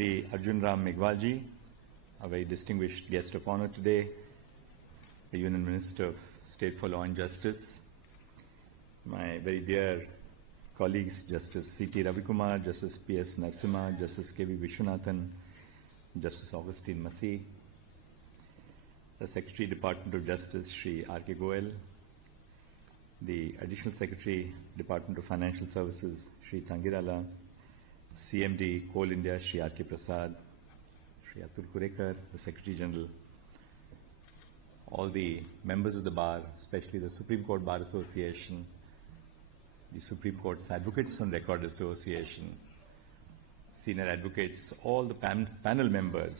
Shri Arjun Ram Meghwalji, a very distinguished guest of honor today, the Union Minister of State for Law and Justice, my very dear colleagues, Justice C.T. Ravikumar, Justice P.S. Narasimha, Justice K.V. Vishwanathan, Justice Augustine Masih, the Secretary, Department of Justice, Shri R.K. Goel, the Additional Secretary, Department of Financial Services, Shri Tangirala, CMD, Coal India, Shri R.K. Prasad, Shri Atul Kurekar, the Secretary General, all the members of the Bar, especially the Supreme Court Bar Association, the Supreme Court's Advocates on Record Association, senior advocates, all the panel members,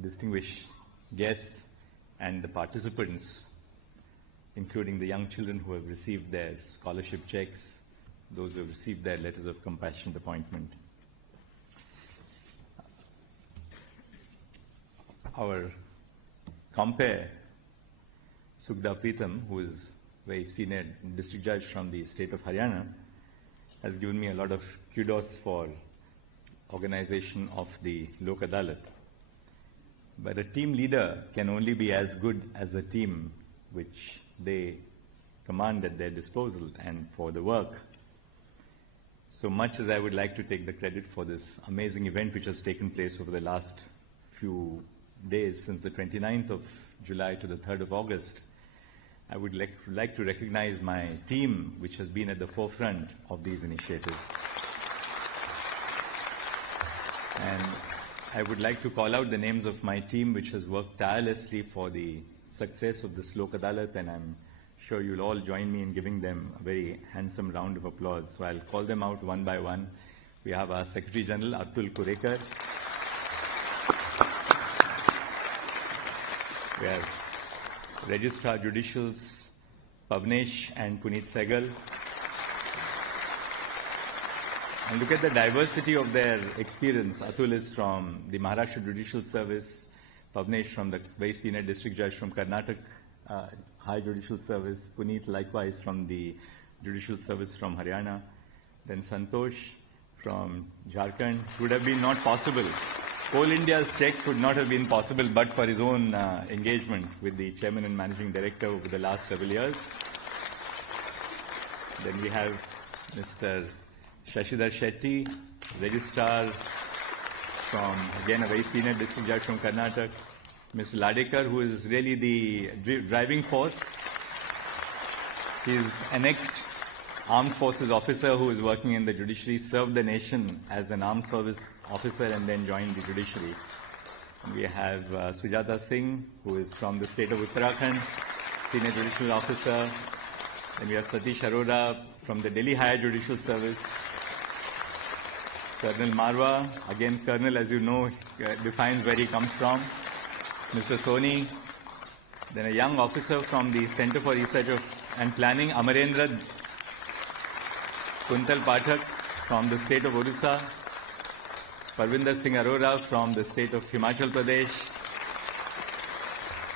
distinguished guests, and the participants, including the young children who have received their scholarship checks, those who have received their letters of compassionate appointment. Our compare, Sukhda Pritam, who is a very senior district judge from the state of Haryana, has given me a lot of kudos for organization of the Lok Adalat. But a team leader can only be as good as the team which they command at their disposal and for the work. So much as I would like to take the credit for this amazing event which has taken place over the last few days since the 29th of July to the 3rd of August, I would like to recognize my team which has been at the forefront of these initiatives. And I would like to call out the names of my team which has worked tirelessly for the success of this Lok Adalat, and I'm sure you'll all join me in giving them a very handsome round of applause. So I'll call them out one by one. We have our Secretary General, Atul Kurekar. We have Registrar Judicials, Pavnesh and Puneet Sehgal. And look at the diversity of their experience. Atul is from the Maharashtra Judicial Service, Pavnesh from the very senior district judge from Karnataka High Judicial Service, Puneet likewise from the Judicial Service from Haryana, then Santosh from Jharkhand. It would have been not possible. Coal India's checks would not have been possible but for his own engagement with the Chairman and Managing Director over the last several years. Then we have Mr. Shashidhar Shetty, Registrar from, again, a very senior district judge from Karnataka. Mr. Ladekar, who is really the driving force. He's an ex-armed forces officer who is working in the judiciary, served the nation as an armed service officer and then joined the judiciary. And we have Sujata Singh, who is from the state of Uttarakhand, senior judicial officer. Then we have Satish Arora from the Delhi Higher Judicial Service. Colonel Marwa, again, Colonel, as you know, defines where he comes from. Mr. Soni, then a young officer from the Center for Research and Planning, Amarendra Kuntal Pathak from the state of Odisha, Parvinder Singh Arora from the state of Himachal Pradesh,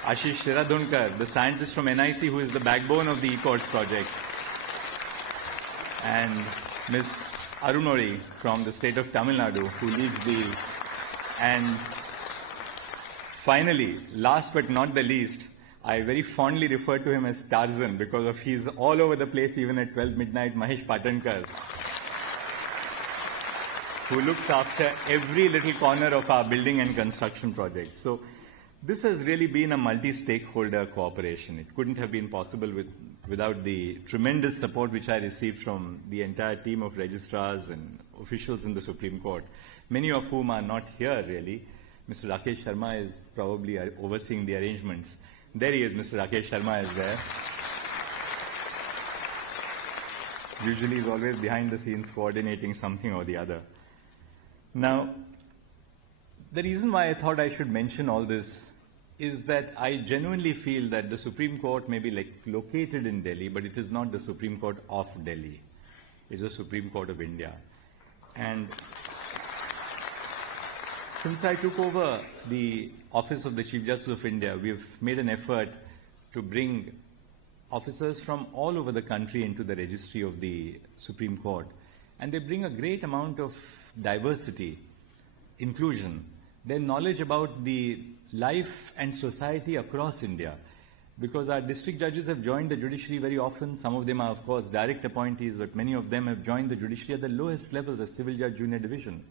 Ashish Shiradhunkar, the scientist from NIC who is the backbone of the eCourts project, and Ms. Arunori from the state of Tamil Nadu who leads the, and finally, last but not the least, I very fondly refer to him as Tarzan because of he's all over the place even at 12 midnight, Mahesh Patankar, who looks after every little corner of our building and construction projects. So this has really been a multi-stakeholder cooperation. It couldn't have been possible without the tremendous support which I received from the entire team of registrars and officials in the Supreme Court, many of whom are not here really. Mr. Rakesh Sharma is probably overseeing the arrangements. There he is, Mr. Rakesh Sharma is there. Usually he's always behind the scenes coordinating something or the other. Now, the reason why I thought I should mention all this is that I genuinely feel that the Supreme Court may be located in Delhi, but it is not the Supreme Court of Delhi. It's the Supreme Court of India. And since I took over the office of the Chief Justice of India, we've made an effort to bring officers from all over the country into the registry of the Supreme Court. And they bring a great amount of diversity inclusion, their knowledge about the life and society across India. Because our district judges have joined the judiciary very often. Some of them are, of course, direct appointees, but many of them have joined the judiciary at the lowest level, the civil judge junior division.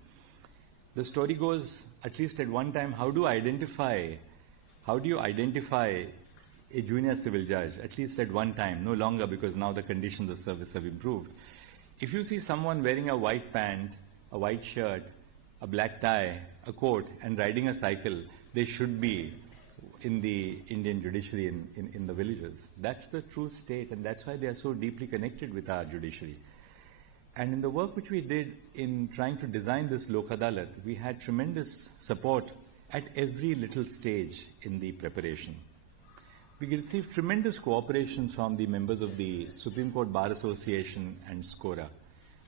The story goes, at least at one time, how do you identify a junior civil judge, at least at one time, no longer, because now the conditions of service have improved. If you see someone wearing a white pant, a white shirt, a black tie, a coat, and riding a cycle, they should be in the Indian judiciary in the villages. That's the true state, and that's why they are so deeply connected with our judiciary. And in the work which we did in trying to design this Lok Adalat, we had tremendous support at every little stage in the preparation. We received tremendous cooperation from the members of the Supreme Court Bar Association and SCORA,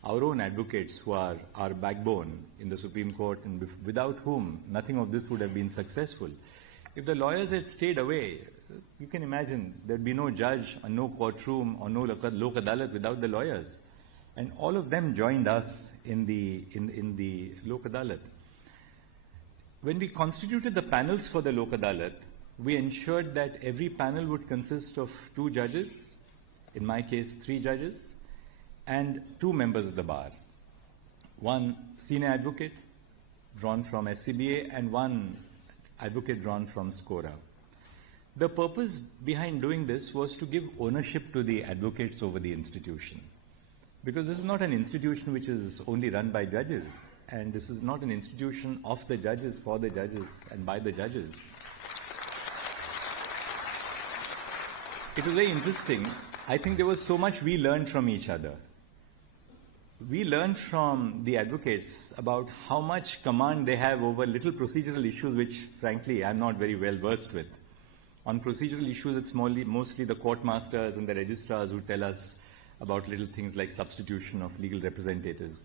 our own advocates who are our backbone in the Supreme Court, and without whom nothing of this would have been successful. If the lawyers had stayed away, you can imagine there'd be no judge or no courtroom or no Lok Adalat without the lawyers. And all of them joined us in the Lok Adalat. When we constituted the panels for the Lok Adalat, we ensured that every panel would consist of 2 judges, in my case 3 judges, and 2 members of the bar. 1 senior advocate drawn from SCBA and 1 advocate drawn from SCORA. The purpose behind doing this was to give ownership to the advocates over the institution. Because this is not an institution which is only run by judges, and this is not an institution of the judges, for the judges, and by the judges. It was very interesting. I think there was so much we learned from each other. We learned from the advocates about how much command they have over little procedural issues which, frankly, I'm not very well versed with. On procedural issues, it's mostly the court masters and the registrars who tell us about little things like substitution of legal representatives.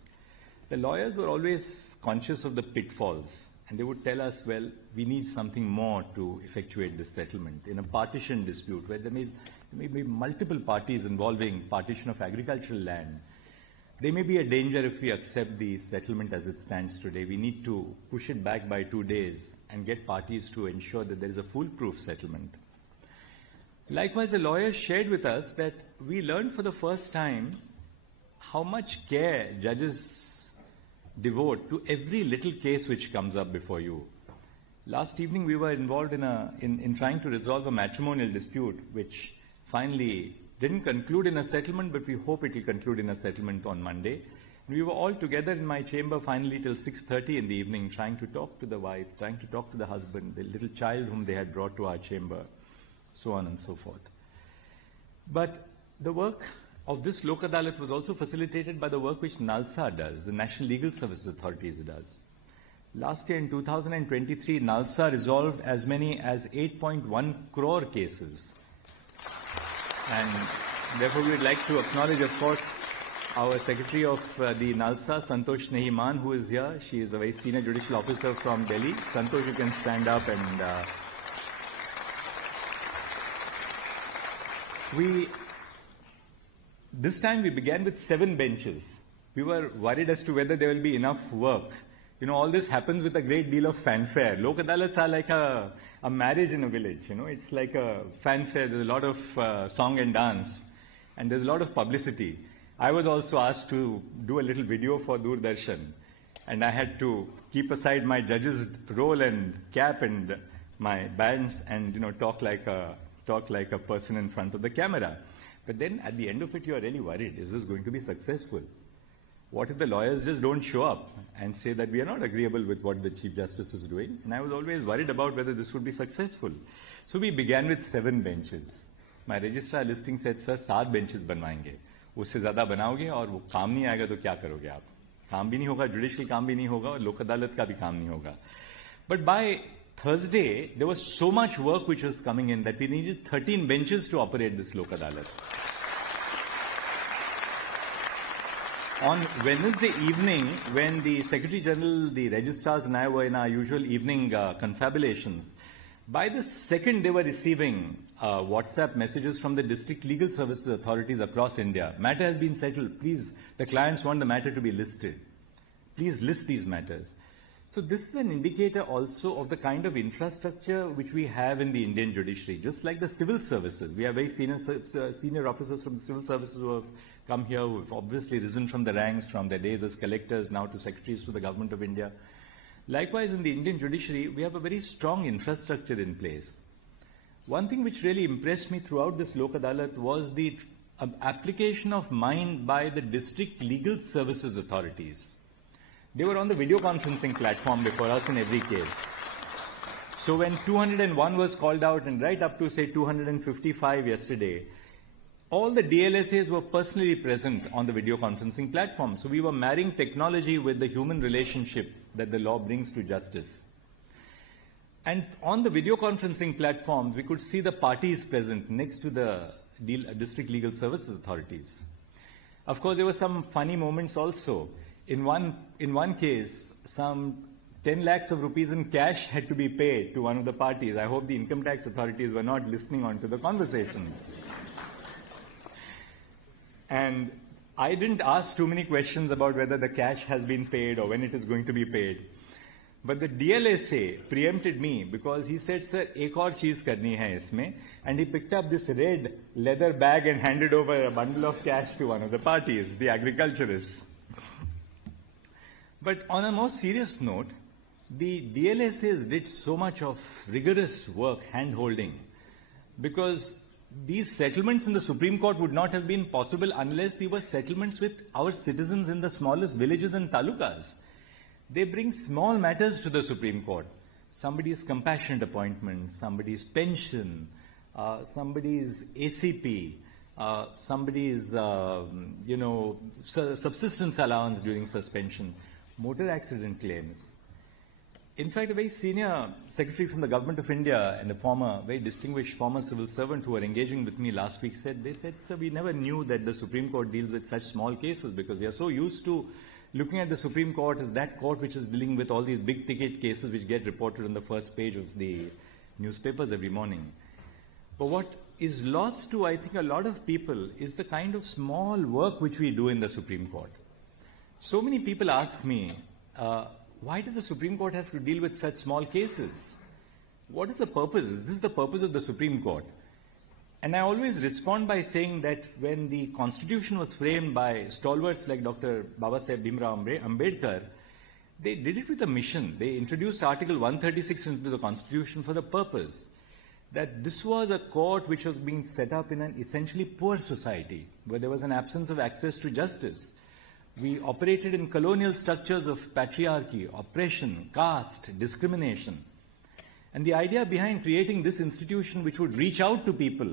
The lawyers were always conscious of the pitfalls, and they would tell us, well, we need something more to effectuate this settlement. In a partition dispute where there may be multiple parties involving partition of agricultural land, there may be a danger if we accept the settlement as it stands today. We need to push it back by 2 days and get parties to ensure that there is a foolproof settlement. Likewise, the lawyers shared with us that we learned for the first time how much care judges devote to every little case which comes up before you. Last evening, we were involved in trying to resolve a matrimonial dispute, which finally didn't conclude in a settlement, but we hope it will conclude in a settlement on Monday. We were all together in my chamber finally till 6:30 in the evening, trying to talk to the wife, trying to talk to the husband, the little child whom they had brought to our chamber, so on and so forth. But the work of this Lok Adalat was also facilitated by the work which NALSA does, the National Legal Services Authority does. Last year in 2023, NALSA resolved as many as 8.1 crore cases. And therefore we would like to acknowledge, of course, our Secretary of the NALSA, Santosh Nehiman, who is here. She is a very senior judicial officer from Delhi. Santosh, you can stand up and... This time we began with 7 benches. We were worried as to whether there will be enough work. You know, all this happens with a great deal of fanfare. Lok Adalats are like a marriage in a village, you know. It's like a fanfare. There's a lot of song and dance, and there's a lot of publicity. I was also asked to do a little video for Doordarshan, and I had to keep aside my judge's role and cap and my bands and, you know, talk like a person in front of the camera. But then at the end of it, you are really worried. Is this going to be successful? What if the lawyers just don't show up and say that we are not agreeable with what the Chief Justice is doing? And I was always worried about whether this would be successful. So we began with 7 benches. My registrar listing said, sir, 7 benches बनवाएंगे. उससे ज़्यादा बनाओगे और वो काम नहीं आएगा तो क्या करोगे आप? काम भी नहीं होगा, judicial काम भी नहीं होगा और लोक अदालत का भी काम नहीं होगा. But by Thursday, there was so much work which was coming in that we needed 13 benches to operate this Lok Adalat. On Wednesday evening, when the Secretary General, the registrars and I were in our usual evening confabulations, by the second they were receiving WhatsApp messages from the district legal services authorities across India. Matter has been settled. Please, the clients want the matter to be listed. Please list these matters. So this is an indicator also of the kind of infrastructure which we have in the Indian judiciary. Just like the civil services, we have very senior officers from the civil services who have come here, who have obviously risen from the ranks from their days as collectors, now to secretaries to the Government of India. Likewise, in the Indian judiciary, we have a very strong infrastructure in place. One thing which really impressed me throughout this Lok Adalat was the application of mind by the district legal services authorities. They were on the video conferencing platform before us in every case. So when 201 was called out and right up to say 255 yesterday, all the DLSAs were personally present on the video conferencing platform. So we were marrying technology with the human relationship that the law brings to justice. And on the video conferencing platforms, we could see the parties present next to the district legal services authorities. Of course, there were some funny moments also. In one case, some 10 lakhs of rupees in cash had to be paid to one of the parties. I hope the income tax authorities were not listening on to the conversation. And I didn't ask too many questions about whether the cash has been paid or when it is going to be paid. But the DLSA preempted me because he said, sir, ek aur cheez karni hai isme. And he picked up this red leather bag and handed over a bundle of cash to one of the parties, the agriculturists. But on a more serious note, the DLSAs did so much of rigorous work, hand-holding, because these settlements in the Supreme Court would not have been possible unless they were settlements with our citizens in the smallest villages and talukas. They bring small matters to the Supreme Court. Somebody's compassionate appointment, somebody's pension, somebody's ACP, somebody's, subsistence allowance during suspension, motor accident claims. In fact, a very senior secretary from the Government of India and a very distinguished former civil servant who were engaging with me last week said, sir, we never knew that the Supreme Court deals with such small cases because we are so used to looking at the Supreme Court as that court which is dealing with all these big ticket cases which get reported on the first page of the newspapers every morning. But what is lost to, I think, a lot of people is the kind of small work which we do in the Supreme Court. So many people ask me, why does the Supreme Court have to deal with such small cases? What is the purpose? Is this the purpose of the Supreme Court? And I always respond by saying that when the Constitution was framed by stalwarts like Dr. Babasaheb Bhimrao Ambedkar, they did it with a mission. They introduced Article 136 into the Constitution for the purpose that this was a court which was being set up in an essentially poor society, where there was an absence of access to justice. We operated in colonial structures of patriarchy, oppression, caste, discrimination. And the idea behind creating this institution which would reach out to people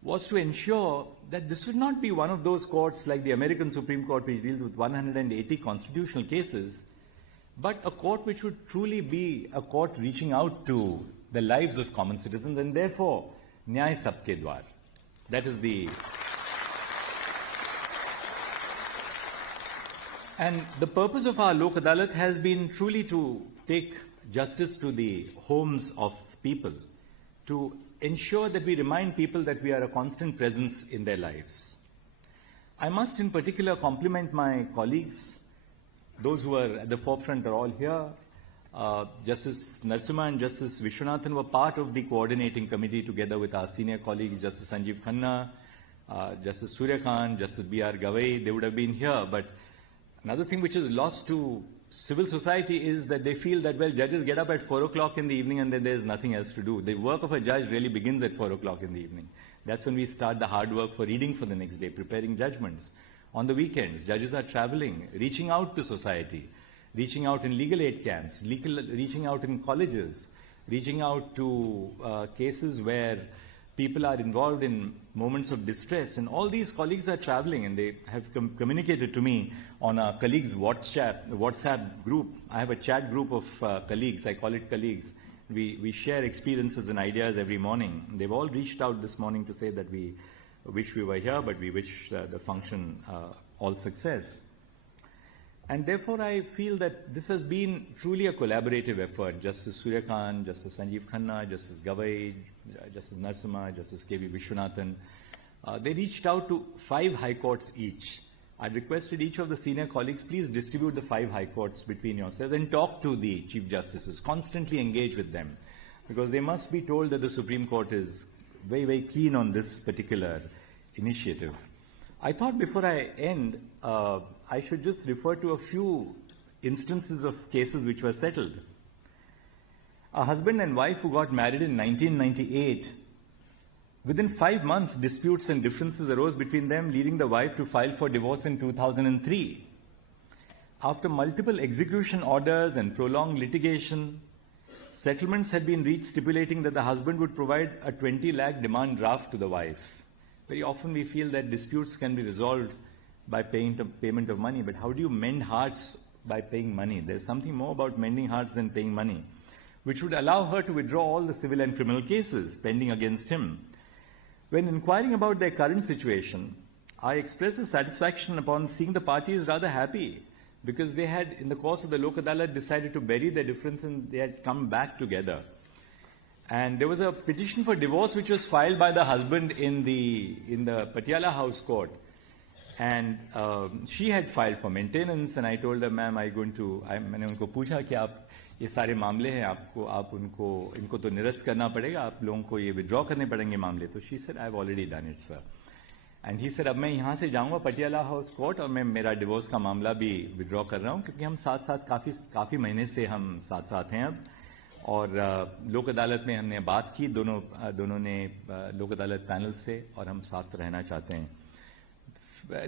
was to ensure that this would not be one of those courts like the American Supreme Court which deals with 180 constitutional cases, but a court which would truly be a court reaching out to the lives of common citizens, and therefore, Nyay Sabke Dwar. That is the... And the purpose of our Lok Adalat has been truly to take justice to the homes of people, to ensure that we remind people that we are a constant presence in their lives. I must in particular compliment my colleagues. Those who are at the forefront are all here. Justice Narasimha and Justice Vishwanathan were part of the coordinating committee together with our senior colleagues, Justice Sanjeev Khanna, Justice Surya Khan, Justice B.R. Gavai. They would have been here, but another thing which is lost to civil society is that they feel that, well, judges get up at 4 o'clock in the evening and then there's nothing else to do. The work of a judge really begins at 4 o'clock in the evening. That's when we start the hard work for reading for the next day, preparing judgments. On the weekends, judges are traveling, reaching out to society, reaching out in legal aid camps, reaching out in colleges, reaching out to cases where people are involved in moments of distress. And all these colleagues are traveling, and they have communicated to me on a colleagues' WhatsApp group. I have a chat group of colleagues. I call it colleagues. We share experiences and ideas every morning. They've all reached out this morning to say that we wish we were here, but we wish the function all success. And therefore, I feel that this has been truly a collaborative effort. Justice Surya Khan, Justice Sanjeev Khanna, Justice Gavai, Justice Narasimha, Justice K.V. Vishwanathan. They reached out to 5 high courts each I requested each of the senior colleagues, please distribute the 5 high courts between yourselves and talk to the Chief Justices, constantly engage with them, because they must be told that the Supreme Court is very, very keen on this particular initiative. I thought before I end, I should just refer to a few instances of cases which were settled. A husband and wife who got married in 1998, within 5 months, disputes and differences arose between them, leading the wife to file for divorce in 2003. After multiple execution orders and prolonged litigation, settlements had been reached stipulating that the husband would provide a 20 lakh demand draft to the wife. Very often we feel that disputes can be resolved by payment of money, but how do you mend hearts by paying money? There's something more about mending hearts than paying money, which would allow her to withdraw all the civil and criminal cases pending against him. When inquiring about their current situation, I expressed satisfaction upon seeing the parties rather happy, because they had, in the course of the Lok Adalat, decided to bury their difference and they had come back together. And there was a petition for divorce which was filed by the husband in the Patiala House Court. And she had filed for maintenance, and I told her, ma'am, मैंने उनको पूछा कि आप ये सारे मामले हैं, आप इनको तो निरस्त करना पड़ेगा, आप लोगों को ये विड्रॉ करने पड़ेंगे मामले. तो she said, I've already done it, sir. And he said, अब मैं यहाँ से जाऊँगा पटियाला हाउस कोर्ट और मैं मेरा डिवोर्स का मामला भी विड्रॉ कर रहा हूँ, क्योंकि हम साथ-साथ काफी महीने से हम साथ-साथ हैं अब. और लोक अदालत में हमने बात की, दोनों ने लोक अदालत पैनल से, और हम साथ रहना चाहते हैं.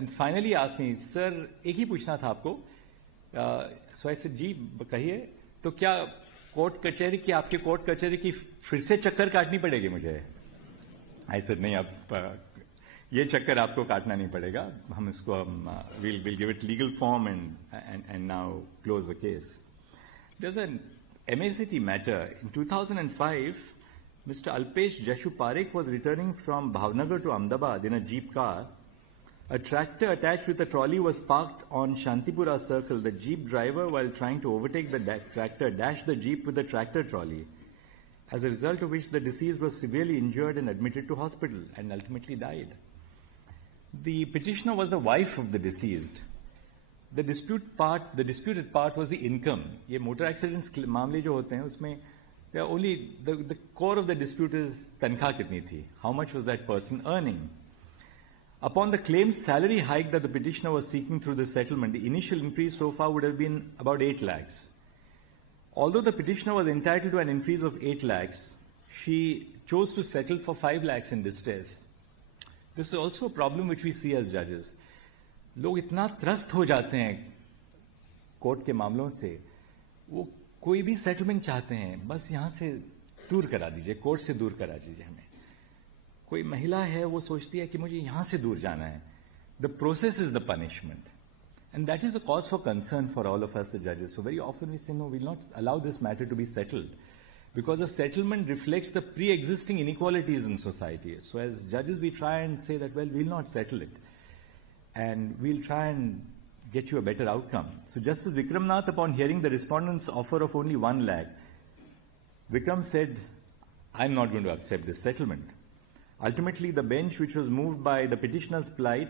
फाइनली आस्क मी, सर एक ही पूछना था आपको. सो आई सेड, जी कहिए, तो क्या आपके कोर्ट कचहरी की फिर से चक्कर काटनी पड़ेगी मुझे? आई सेड, नहीं, अब ये चक्कर आपको काटना नहीं पड़ेगा, हम इसको we'll give it legal form and now close the case. There's an MACT matter. In 2005, Mr. Alpesh Jashu Parekh was returning from Bhavnagar to Ahmedabad in a jeep car. A tractor attached with a trolley was parked on Shantipura Circle. The jeep driver, while trying to overtake the tractor, dashed the jeep with the tractor trolley, as a result of which the deceased was severely injured and admitted to hospital and ultimately died. The petitioner was the wife of the deceased. The disputed part was the income. ये motor accidents मामले जो होते हैं उसमें only the core of the dispute is तनख्वाह कितनी थी. How much was that person earning? Upon the claimed salary hike that the petitioner was seeking through the settlement, the initial increase so far would have been about 8 lakhs. Although the petitioner was entitled to an increase of 8 lakhs, she chose to settle for 5 lakhs in distress. This is also a problem which we see as judges. लोग इतना त्रस्त हो जाते हैं court के मामलों से, वो कोई भी सेटलमेंट चाहते हैं, बस यहां से दूर करा दीजिए, कोर्ट से दूर करा दीजिए हमें. कोई महिला है, वो सोचती है कि मुझे यहां से दूर जाना है. The process is the punishment. And that is a cause for concern for all of us as judges. So very often we say, no, we'll not allow this matter to be settled, because a settlement reflects the pre-existing inequalities in society. So as judges, we try and say that, well, we'll not settle it, and we'll try and get you a better outcome. So Justice Vikram Nath, upon hearing the respondent's offer of only 1 lakh, Vikram said, I'm not going to accept this settlement. Ultimately, the bench, which was moved by the petitioner's plight,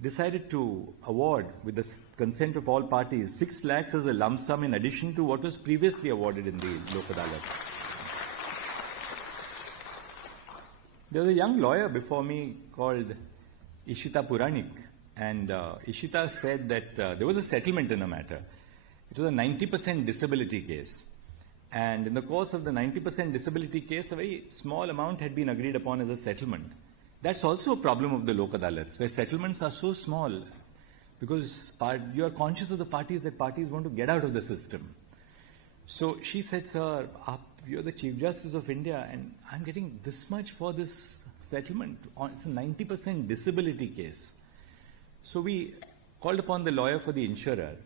decided to award, with the consent of all parties, 6 lakhs as a lump sum in addition to what was previously awarded in the Lok Adalat. There was a young lawyer before me called Ishita Puranik, and Ishita said that there was a settlement in a matter. It was a 90% disability case. And in the course of the 90% disability case, a very small amount had been agreed upon as a settlement. That's also a problem of the Lok Adalats, where settlements are so small, because you are conscious of the parties that parties want to get out of the system. So she said, sir, you're the Chief Justice of India, and I'm getting this much for this settlement. It's a 90% disability case. So we called upon the lawyer for the insurer,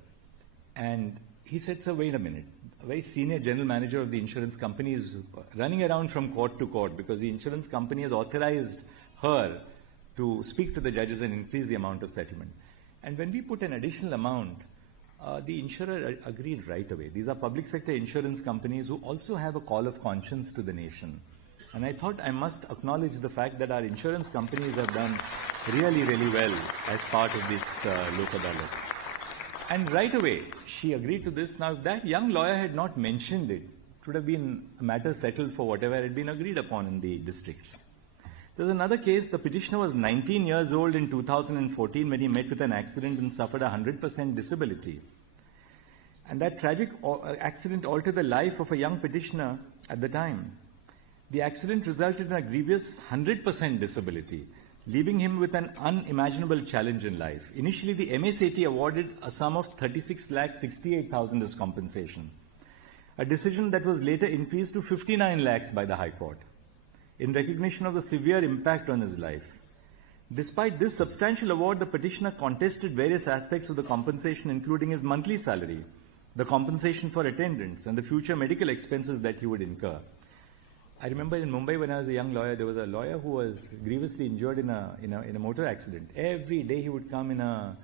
and he said, sir, wait a minute. A very senior general manager of the insurance company is running around from court to court because the insurance company has authorized her to speak to the judges and increase the amount of settlement. And when we put an additional amount, the insurer agreed right away. These are public sector insurance companies who also have a call of conscience to the nation. And I thought I must acknowledge the fact that our insurance companies have done really, really well as part of this Lok Adalat. And right away, she agreed to this. Now, if that young lawyer had not mentioned it, it would have been a matter settled for whatever had been agreed upon in the districts. There's another case. The petitioner was 19 years old in 2014 when he met with an accident and suffered a 100% disability. And that tragic accident altered the life of a young petitioner at the time. The accident resulted in a grievous 100% disability, leaving him with an unimaginable challenge in life. Initially, the MSAT awarded a sum of 36,68,000 as compensation, a decision that was later increased to 59 lakhs by the High Court, in recognition of the severe impact on his life. Despite this substantial award, the petitioner contested various aspects of the compensation, including his monthly salary, the compensation for attendance, and the future medical expenses that he would incur. I remember in Mumbai when I was a young lawyer, there was a lawyer who was grievously injured in a motor accident. Every day he would come in a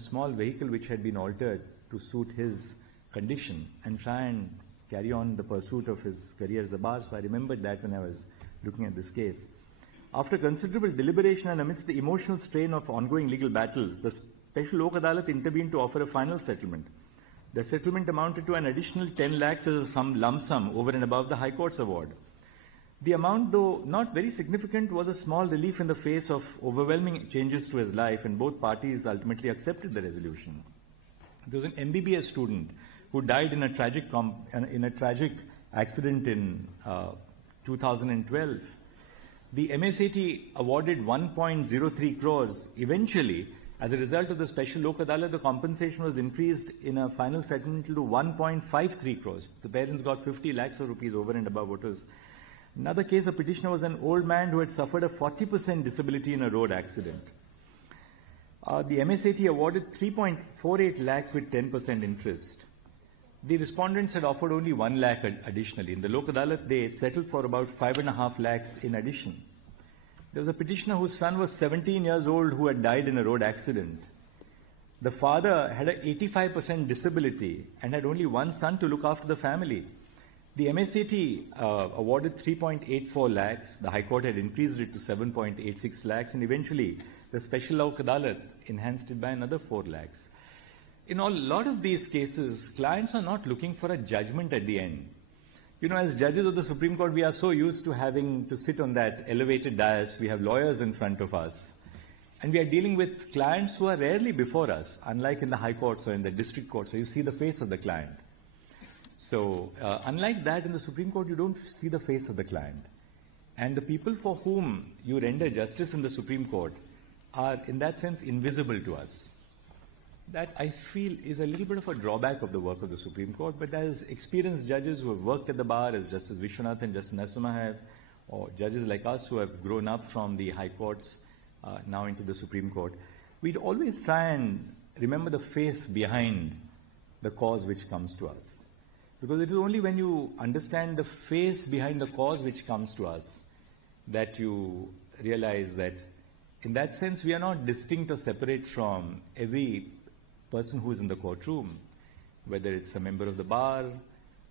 small vehicle which had been altered to suit his condition and try and carry on the pursuit of his career as a bar. So I remembered that when I was looking at this case. After considerable deliberation and amidst the emotional strain of ongoing legal battles, the Special Lok Adalat intervened to offer a final settlement. The settlement amounted to an additional 10 lakhs as a lump sum over and above the High Court's award. The amount, though not very significant, was a small relief in the face of overwhelming changes to his life, and both parties ultimately accepted the resolution. There was an MBBS student who died in a tragic accident in 2012. The MSAT awarded 1.03 crores. Eventually, as a result of the Special Lok Adalat, the compensation was increased in a final settlement to 1.53 crores. The parents got 50 lakhs of rupees over and above what was. Another case, a petitioner was an old man who had suffered a 40% disability in a road accident. The MSAT awarded 3.48 lakhs with 10% interest. The respondents had offered only 1 lakh additionally. In the Lok Adalat, they settled for about 5.5 lakhs in addition. There was a petitioner whose son was 17 years old who had died in a road accident. The father had an 85% disability and had only one son to look after the family. The MSAT awarded 3.84 lakhs. The High Court had increased it to 7.86 lakhs, and eventually the Special Lok Adalat enhanced it by another 4 lakhs. In a lot of these cases, clients are not looking for a judgment at the end. You know, as judges of the Supreme Court, we are so used to having to sit on that elevated dais. We have lawyers in front of us. And we are dealing with clients who are rarely before us, unlike in the High Courts or in the District Courts, where you see the face of the client. So, unlike that, in the Supreme Court, you don't see the face of the client. And the people for whom you render justice in the Supreme Court are, in that sense, invisible to us. That, I feel, is a little bit of a drawback of the work of the Supreme Court, but as experienced judges who have worked at the bar, as Justice Vishwanath and Justice Narasimha have, or judges like us who have grown up from the High Courts now into the Supreme Court, we'd always try and remember the face behind the cause which comes to us. Because it is only when you understand the face behind the cause which comes to us that you realize that, in that sense, we are not distinct or separate from every person who is in the courtroom, whether it's a member of the bar,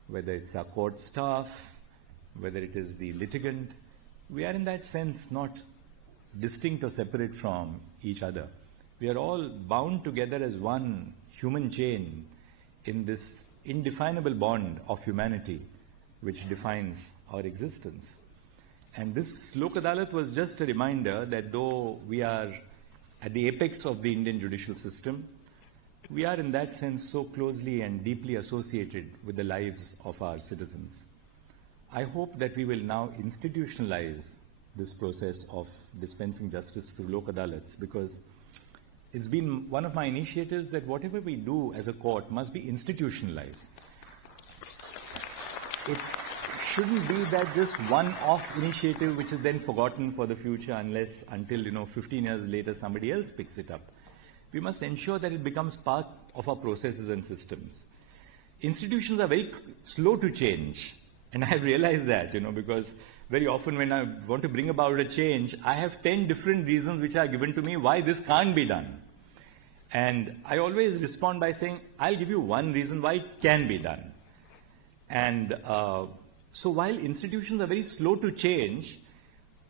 whether it's our court staff, whether it is the litigant. We are in that sense not distinct or separate from each other. We are all bound together as one human chain in this indefinable bond of humanity which defines our existence. And this Lok Adalat was just a reminder that though we are at the apex of the Indian judicial system, we are in that sense so closely and deeply associated with the lives of our citizens. I hope that we will now institutionalize this process of dispensing justice through Lok Adalats, because it's been one of my initiatives that whatever we do as a court must be institutionalized. It shouldn't be that just one-off initiative which is then forgotten for the future until 15 years later somebody else picks it up. We must ensure that it becomes part of our processes and systems. Institutions are very slow to change, and I have realized that, because very often when I want to bring about a change, I have 10 different reasons which are given to me why this can't be done. And I always respond by saying, I'll give you one reason why it can be done. And So while institutions are very slow to change,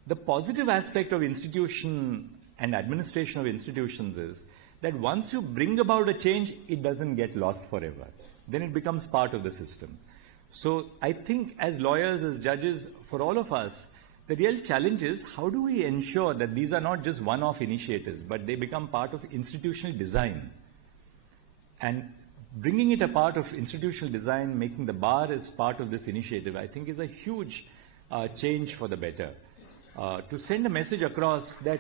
the positive aspect of institution and administration of institutions is that once you bring about a change, it doesn't get lost forever. Then it becomes part of the system. So I think as lawyers, as judges, for all of us, the real challenge is how do we ensure that these are not just one-off initiatives, but they become part of institutional design. And bringing it a part of institutional design, making the bar as part of this initiative, I think is a huge change for the better. To send a message across that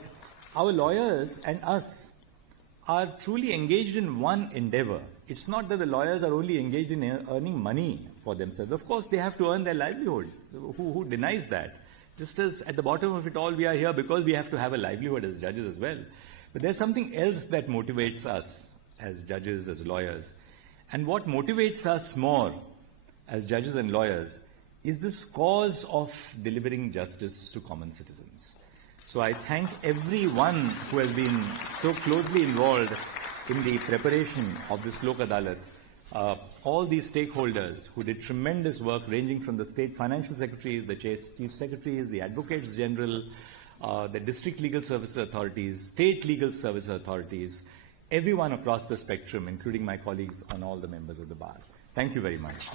our lawyers and us are truly engaged in one endeavor. It's not that the lawyers are only engaged in earning money for themselves. Of course, they have to earn their livelihoods. Who denies that? Just as at the bottom of it all, we are here because we have to have a livelihood as judges as well. But there's something else that motivates us as judges, as lawyers. And what motivates us more as judges and lawyers is this cause of delivering justice to common citizens. So I thank everyone who has been so closely involved in the preparation of this Lok Adalat, all these stakeholders who did tremendous work ranging from the state financial secretaries, the chief secretaries, the advocates general, the district legal service authorities, state legal service authorities, everyone across the spectrum, including my colleagues and all the members of the bar. Thank you very much.